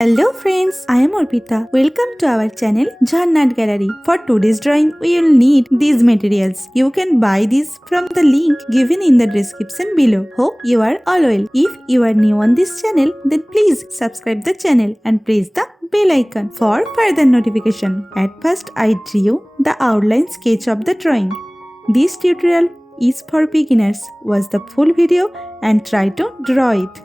Hello friends, I am Arpita. Welcome to our channel Jharna Gallery. For today's drawing, we will need these materials. You can buy these from the link given in the description below. Hope you are all well. If you are new on this channel, then please subscribe the channel and press the bell icon for further notification. At first, I drew the outline sketch of the drawing. This tutorial is for beginners. Watch the full video and try to draw it.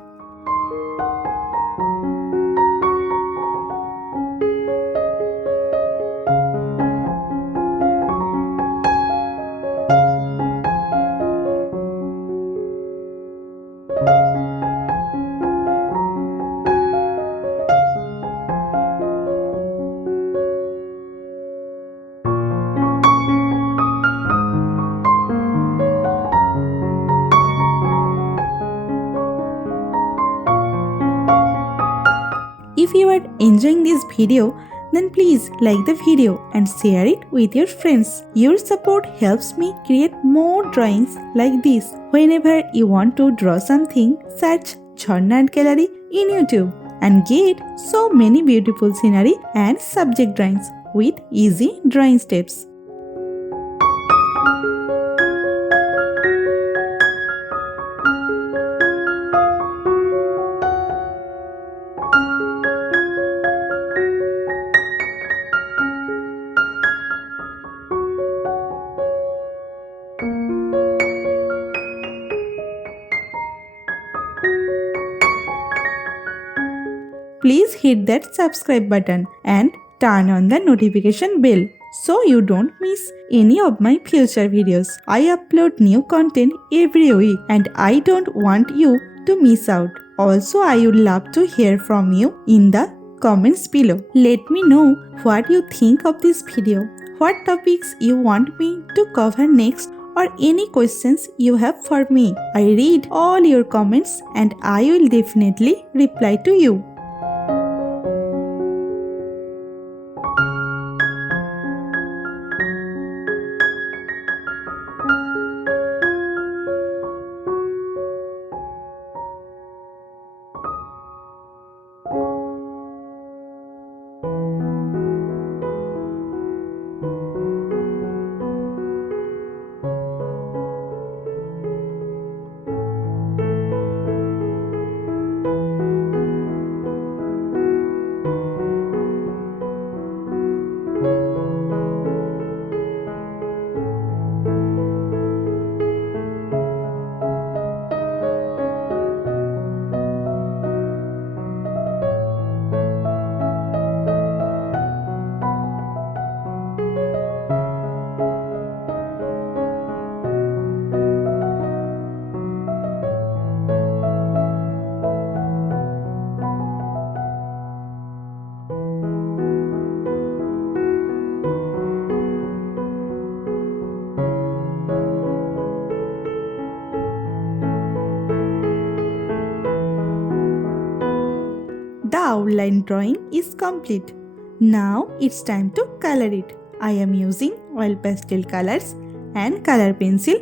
If you are enjoying this video, then please like the video and share it with your friends. Your support helps me create more drawings like this. Whenever you want to draw something, search Jharna Gallery in YouTube and get so many beautiful scenery and subject drawings with easy drawing steps. Please hit that subscribe button and turn on the notification bell so you don't miss any of my future videos. I upload new content every week and I don't want you to miss out. Also, I would love to hear from you in the comments below. Let me know what you think of this video, what topics you want me to cover next, or any questions you have for me. I read all your comments and I will definitely reply to you. The outline drawing is complete. Now it's time to color it. I am using oil pastel colors and color pencil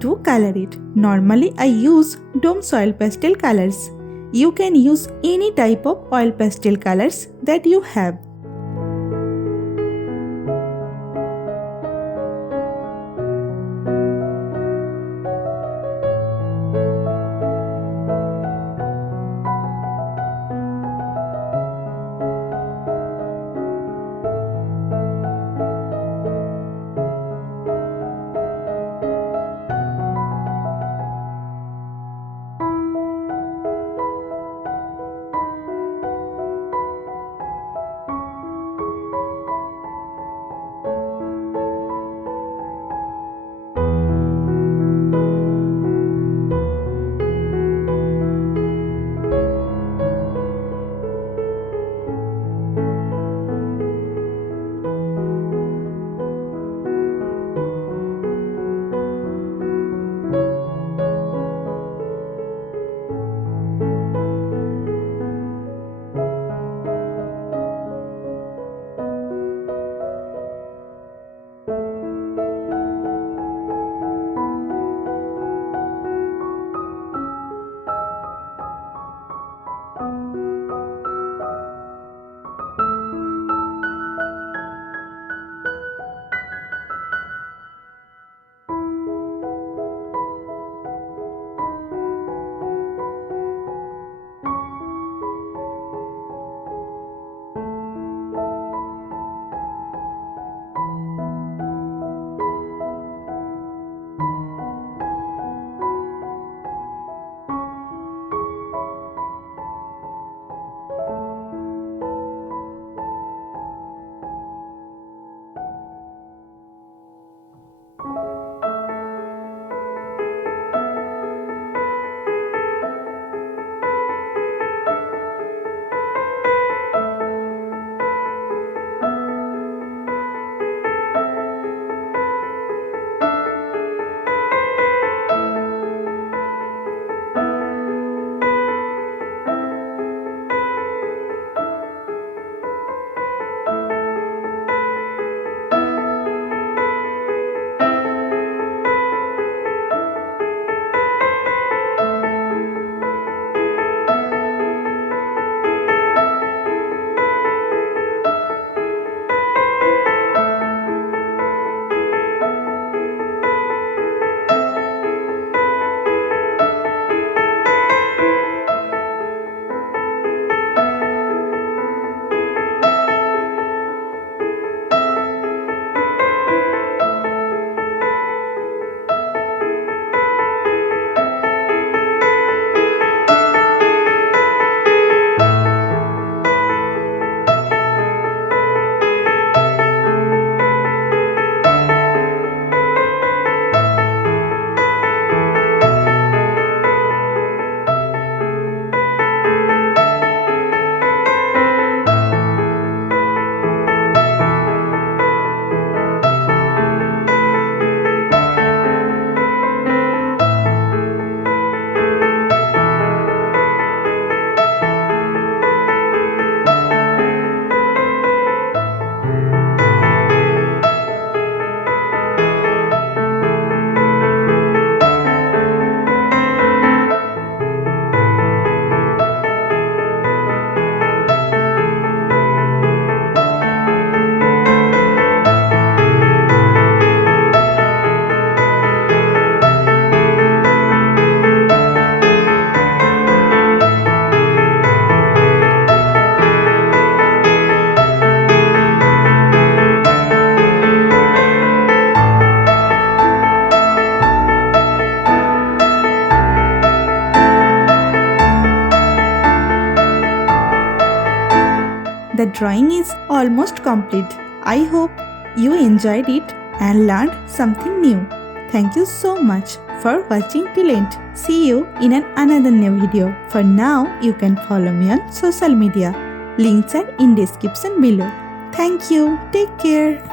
to color it. Normally I use Dome's oil pastel colors. You can use any type of oil pastel colors that you have. the drawing is almost complete. I hope you enjoyed it and learned something new. Thank you so much for watching till end. See you in another new video. For now, you can follow me on social media. Links are in description below. Thank you. Take care.